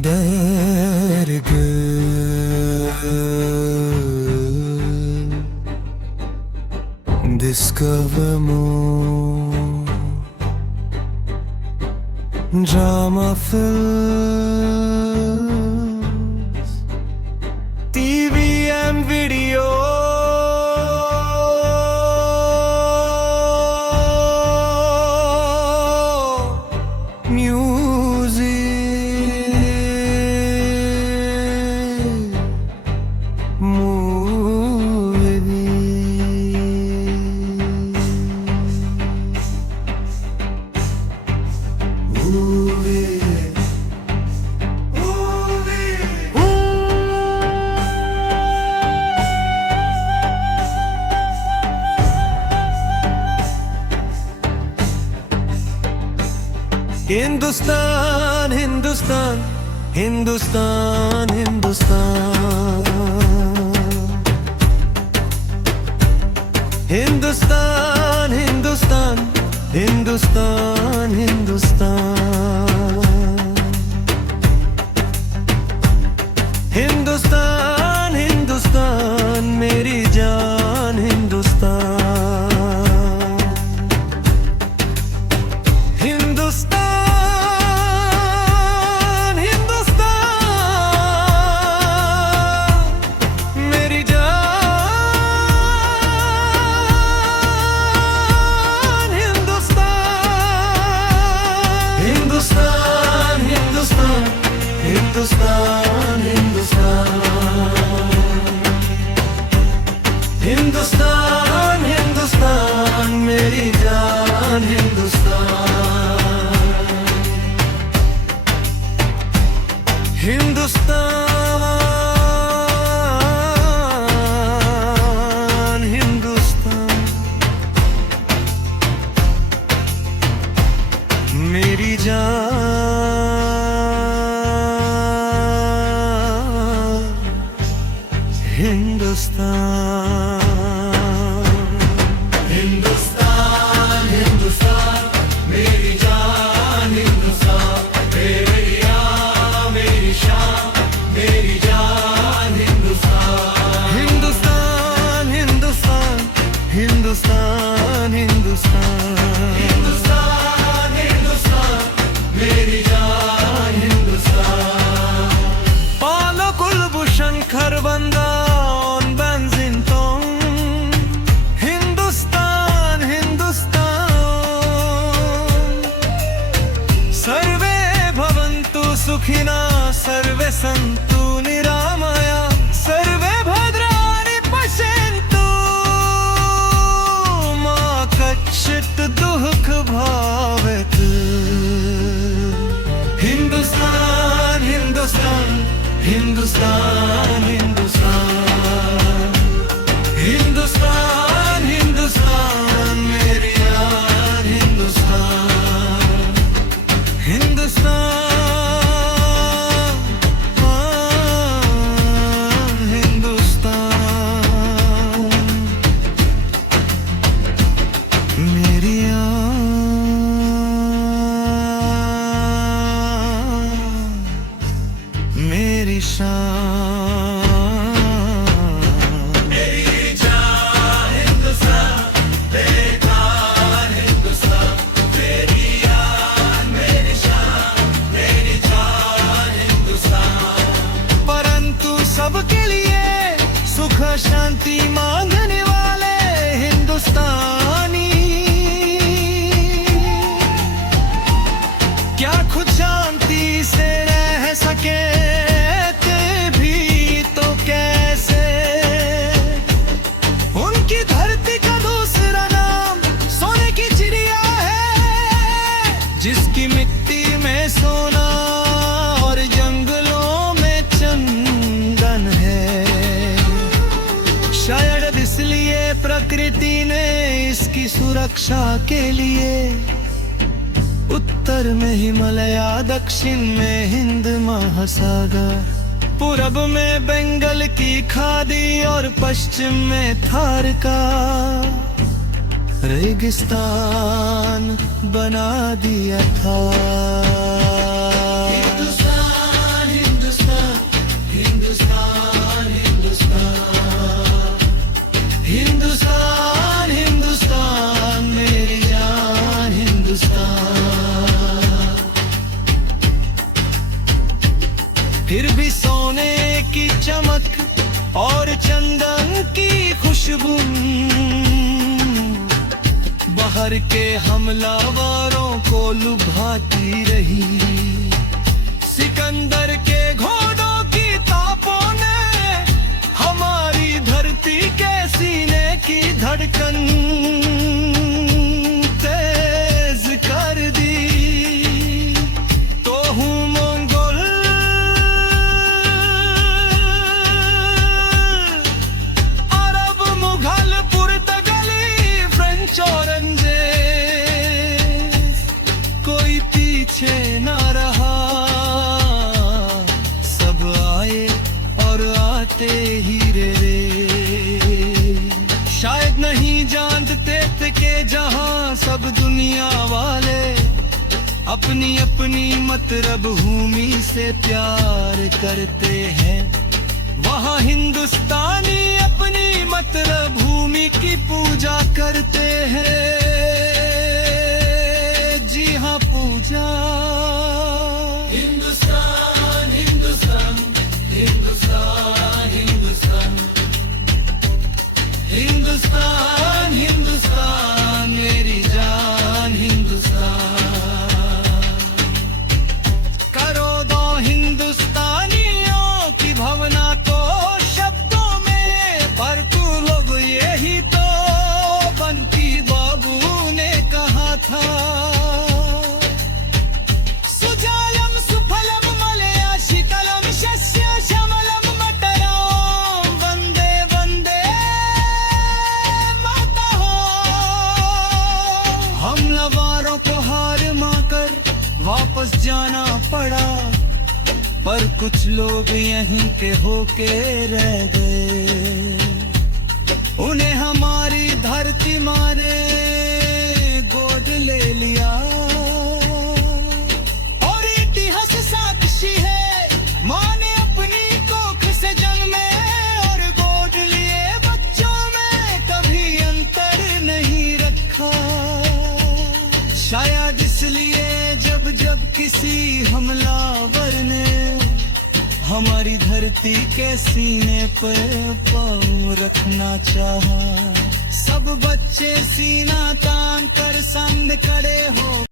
dergü discover more drama films, TV and video, Hindustan Hindustan Hindustan Hindustan Hindustan Hindustan Hindustan Hindustan Hindustan Hindustan मेरी जान हिंदुस्तान हिंदुस्तान हिंदुस्तान मेरी जान हिंदुस्तान हिंदुस्तान हिंदुस्तान हिंदुस्तान हिंदुस्तान हिंदुस्तान मेरी जान हिंदुस्तान हिंदुस्तान हिंदुस्तान मेरी जान हिंदुस्तान हिंदुस्तान हिंदुस्तान मेरी जान हिंदुस्तान मेरी आँ मेरी शान मेरी जान हिंदुस्तान हिंदुस्तान हिंदुस्तान हिंदुस्तान हिंदुस्तान हिंदुस्तान हिंदुस्तान मेरी जान हिंदुस्तान पालो कुलभूषण खरबंदा सुखिना सर्वे सन्तु निरामया सर्वे भद्राणि पश्यन्तु मा कश्चित् दुःख भावेत् हिंदुस्तान हिंदुस्तान हिंदुस्तान हिंदुस्तान हिंदुस्तान हिंदुस्तान मेरी जान हिंदुस्तान हिंदुस्तान मेरी शान मेरी जान हिंदुस्तान बेकार हिंदुस्तान मेरी जान मेरी शान मेरी जान हिंदुस्तान परंतु सबके लिए सुख शांति मांगने वाले हिंदुस्तानी क्या खुद शांति से रह सके जिसकी मिट्टी में सोना और जंगलों में चंदन है शायद इसलिए प्रकृति ने इसकी सुरक्षा के लिए उत्तर में हिमालय दक्षिण में हिंद महासागर पूरब में बंगाल की खाड़ी और पश्चिम में थार का रेगिस्तान बना दिया था। हिंदुस्तान खुशबू बाहर के हमलावरों को लुभाती रही। सिकंदर के घोड़ों की तापों ने हमारी धरती के सीने की धड़कन तेज कर दी। तो हूँ मंगोल, अरब, मुगल, पुर्तगाली, फ्रेंच और अंग्रेज, कोई पीछे न रहा। सब आए और आते ही रे शायद नहीं जानते थे कि जहां सब दुनिया वाले अपनी अपनी मतलब भूमि से प्यार करते हैं, वहाँ हिंदुस्तानी अपनी मतलब भूमि की पूजा करते हैं। जी हाँ, पूजा। हिंदुस्तान हिंदुस्तान हिंदुस्तान हिंदुस्तान हिंदुस्तान हिंदुस्तान मेरी जान हिंदुस्तान। करो दो हिंदुस्तानियों की भावना को शब्दों में परखो लोग, यही तो बंटी बाबू ने कहा था। सुजालम सुफलम मलया शीतलम शस्य श्यामलम मटराम वंदे वंदे माता हो। हमलावरों को हार माकर वापस जाना पड़ा, पर कुछ लोग यहीं के होके रह गए। उन्हें हमारी धरती मारे गोद ले लिया, और इतिहास साक्षी है माँ ने अपनी कोख से जन्मे और गोद लिए बच्चों में कभी अंतर नहीं रखा। शायद इसलिए जब जब किसी हमलावर ने हमारी धरती के सीने पर पाँव रखना चाहा, सब बच्चे सीना तान कर सामने खड़े हो